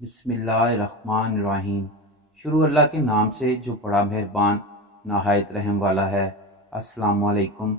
بسم اللہ الرحمن الرحیم۔ شروع اللہ کے نام سے جو بڑا مہربان نہایت رحم والا ہے۔ السلام علیکم۔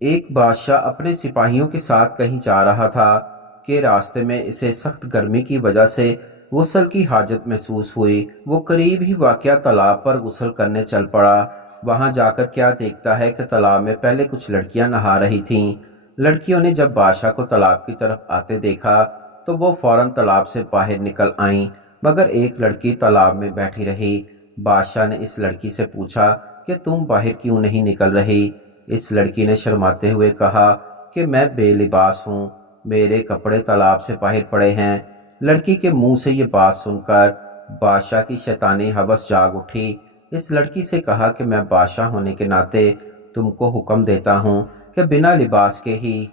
ایک بادشاہ اپنے سپاہیوں کے ساتھ کہیں جا رہا تھا کہ راستے میں اسے سخت گرمی کی وجہ سے غسل کی حاجت محسوس ہوئی۔ وہ قریب ہی واقع تالاب پر غسل کرنے چل پڑا۔ وہاں جا کر کیا دیکھتا ہے کہ تالاب میں پہلے کچھ لڑکیاں نہا رہی تھیں۔ لڑکیوں نے جب بادشاہ کو تالاب کی طرف آتے دیکھا تو وہ فوراً تالاب سے باہر نکل آئیں، مگر ایک لڑکی تالاب میں بیٹھی رہی۔ بادشاہ نے اس لڑکی سے پوچھا کہ تم باہر کیوں نہیں نکل رہی؟ اس لڑکی نے شرماتے ہوئے کہا کہ میں بے لباس ہوں، میرے کپڑے تالاب سے باہر پڑے ہیں۔ لڑکی کے منہ سے یہ بات سن کر بادشاہ کی شیطانی ہوس جاگ اٹھی۔ اس لڑکی سے کہا کہ میں بادشاہ ہونے کے ناطے تم کو حکم دیتا ہوں کہ بنا لباس کے ہی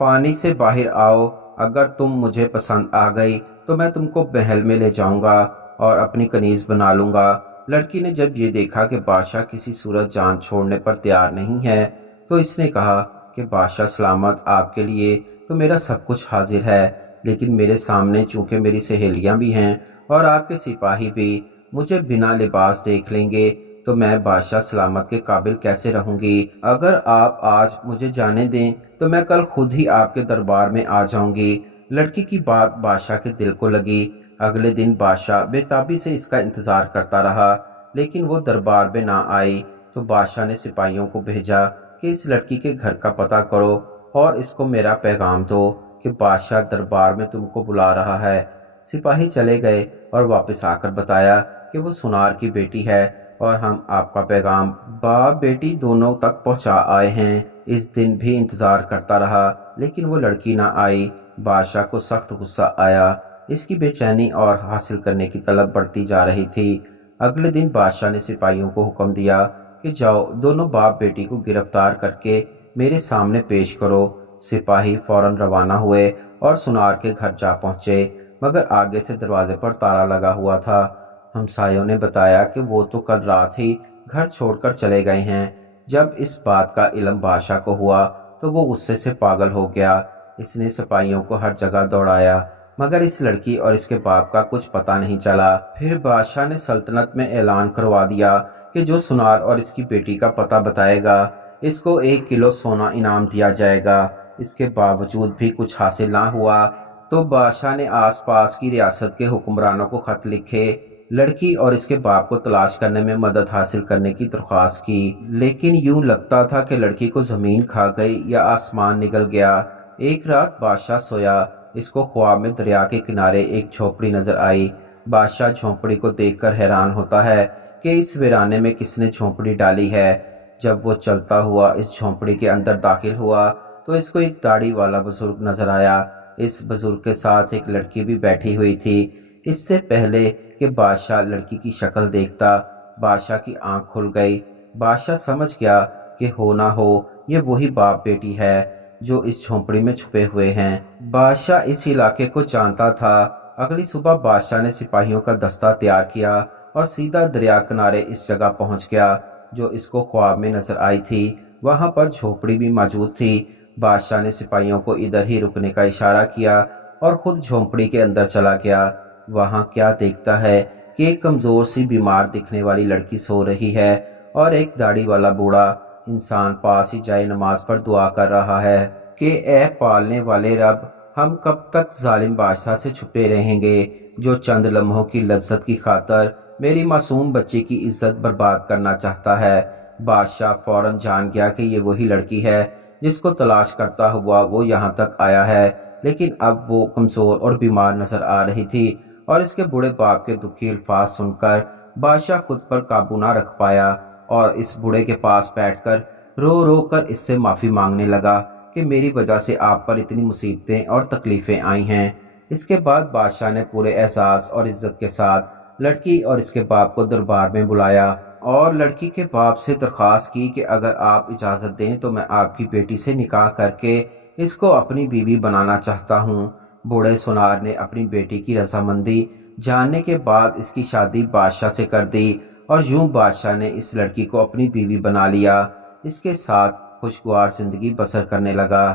پانی سے باہر آؤ۔ اگر تم مجھے پسند آ گئی تو میں تم کو محل میں لے جاؤں گا اور اپنی کنیز بنا لوں گا۔ لڑکی نے جب یہ دیکھا کہ بادشاہ کسی صورت جان چھوڑنے پر تیار نہیں ہے تو اس نے کہا کہ بادشاہ سلامت، آپ کے لیے تو میرا سب کچھ حاضر ہے، لیکن میرے سامنے چونکہ میری سہیلیاں بھی ہیں اور آپ کے سپاہی بھی مجھے بنا لباس دیکھ لیں گے تو میں بادشاہ سلامت کے قابل کیسے رہوں گی؟ اگر آپ آج مجھے جانے دیں تو میں کل خود ہی آپ کے دربار میں آ جاؤں گی۔ لڑکی کی بات بادشاہ کے دل کو لگی۔ اگلے دن بادشاہ بے تابی سے اس کا انتظار کرتا رہا، لیکن وہ دربار میں نہ آئی تو بادشاہ نے سپاہیوں کو بھیجا کہ اس لڑکی کے گھر کا پتہ کرو اور اس کو میرا پیغام دو کہ بادشاہ دربار میں تم کو بلا رہا ہے۔ سپاہی چلے گئے اور واپس آ کر بتایا کہ وہ سنار کی بیٹی ہے اور ہم آپ کا پیغام باپ بیٹی دونوں تک پہنچا آئے ہیں۔ اس دن بھی انتظار کرتا رہا لیکن وہ لڑکی نہ آئی۔ بادشاہ کو سخت غصہ آیا، اس کی بے چینی اور حاصل کرنے کی طلب بڑھتی جا رہی تھی۔ اگلے دن بادشاہ نے سپاہیوں کو حکم دیا کہ جاؤ، دونوں باپ بیٹی کو گرفتار کر کے میرے سامنے پیش کرو۔ سپاہی فوراً روانہ ہوئے اور سنار کے گھر جا پہنچے، مگر آگے سے دروازے پر تالا لگا ہوا تھا۔ ہمسایوں نے بتایا کہ وہ تو کل رات ہی گھر چھوڑ کر چلے گئے ہیں۔ جب اس بات کا علم بادشاہ کو ہوا تو وہ غصے سے پاگل ہو گیا۔ اس نے سپاہیوں کو ہر جگہ دوڑایا مگر اس لڑکی اور اس کے باپ کا کچھ پتہ نہیں چلا۔ پھر بادشاہ نے سلطنت میں اعلان کروا دیا کہ جو سنار اور اس کی بیٹی کا پتہ بتائے گا اس کو 1 کلو سونا انعام دیا جائے گا۔ اس کے باوجود بھی کچھ حاصل نہ ہوا تو بادشاہ نے آس پاس کی ریاست کے حکمرانوں کو خط لکھے، لڑکی اور اس کے باپ کو تلاش کرنے میں مدد حاصل کرنے کی درخواست کی، لیکن یوں لگتا تھا کہ لڑکی کو زمین کھا گئی یا آسمان نگل گیا۔ ایک رات بادشاہ سویا، اس کو خواب میں دریا کے کنارے ایک جھونپڑی نظر آئی۔ بادشاہ جھونپڑی کو دیکھ کر حیران ہوتا ہے کہ اس ویرانے میں کس نے جھونپڑی ڈالی ہے۔ جب وہ چلتا ہوا اس جھونپڑی کے اندر داخل ہوا تو اس کو ایک داڑھی والا بزرگ نظر آیا۔ اس بزرگ کے ساتھ ایک لڑکی بھی بیٹھی ہوئی تھی۔ اس سے پہلے کہ بادشاہ لڑکی کی شکل دیکھتا، بادشاہ کی آنکھ کھل گئی۔ بادشاہ سمجھ گیا کہ ہو نہ ہو یہ وہی باپ بیٹی ہے جو اس جھونپڑی میں چھپے ہوئے ہیں۔ بادشاہ اس علاقے کو جانتا تھا۔ اگلی صبح بادشاہ نے سپاہیوں کا دستہ تیار کیا اور سیدھا دریا کنارے اس جگہ پہنچ گیا جو اس کو خواب میں نظر آئی تھی۔ وہاں پر جھونپڑی بھی موجود تھی۔ بادشاہ نے سپاہیوں کو ادھر ہی رکنے کا اشارہ کیا اور خود جھونپڑی کے اندر چلا گیا۔ وہاں کیا دیکھتا ہے کہ ایک کمزور سی بیمار دکھنے والی لڑکی سو رہی ہے اور ایک داڑھی والا بوڑھا انسان پاس ہی جائے نماز پر دعا کر رہا ہے کہ اے پالنے والے رب، ہم کب تک ظالم بادشاہ سے چھپے رہیں گے جو چند لمحوں کی لذت کی خاطر میری معصوم بچی کی عزت برباد کرنا چاہتا ہے۔ بادشاہ فوراً جان گیا کہ یہ وہی لڑکی ہے جس کو تلاش کرتا ہوا وہ یہاں تک آیا ہے، لیکن اب وہ کمزور اور بیمار نظر آ رہی تھی اور اس کے بوڑھے باپ کے دکھی الفاظ سن کر بادشاہ خود پر قابو نہ رکھ پایا اور اس بوڑھے کے پاس بیٹھ کر رو رو کر اس سے معافی مانگنے لگا کہ میری وجہ سے آپ پر اتنی مصیبتیں اور تکلیفیں آئی ہیں۔ اس کے بعد بادشاہ نے پورے اعزاز اور عزت کے ساتھ لڑکی اور اس کے باپ کو دربار میں بلایا اور لڑکی کے باپ سے درخواست کی کہ اگر آپ اجازت دیں تو میں آپ کی بیٹی سے نکاح کر کے اس کو اپنی بیوی بنانا چاہتا ہوں۔ بوڑھے سنار نے اپنی بیٹی کی رضامندی جاننے کے بعد اس کی شادی بادشاہ سے کر دی اور یوں بادشاہ نے اس لڑکی کو اپنی بیوی بنا لیا۔ اس کے ساتھ خوشگوار زندگی بسر کرنے لگا۔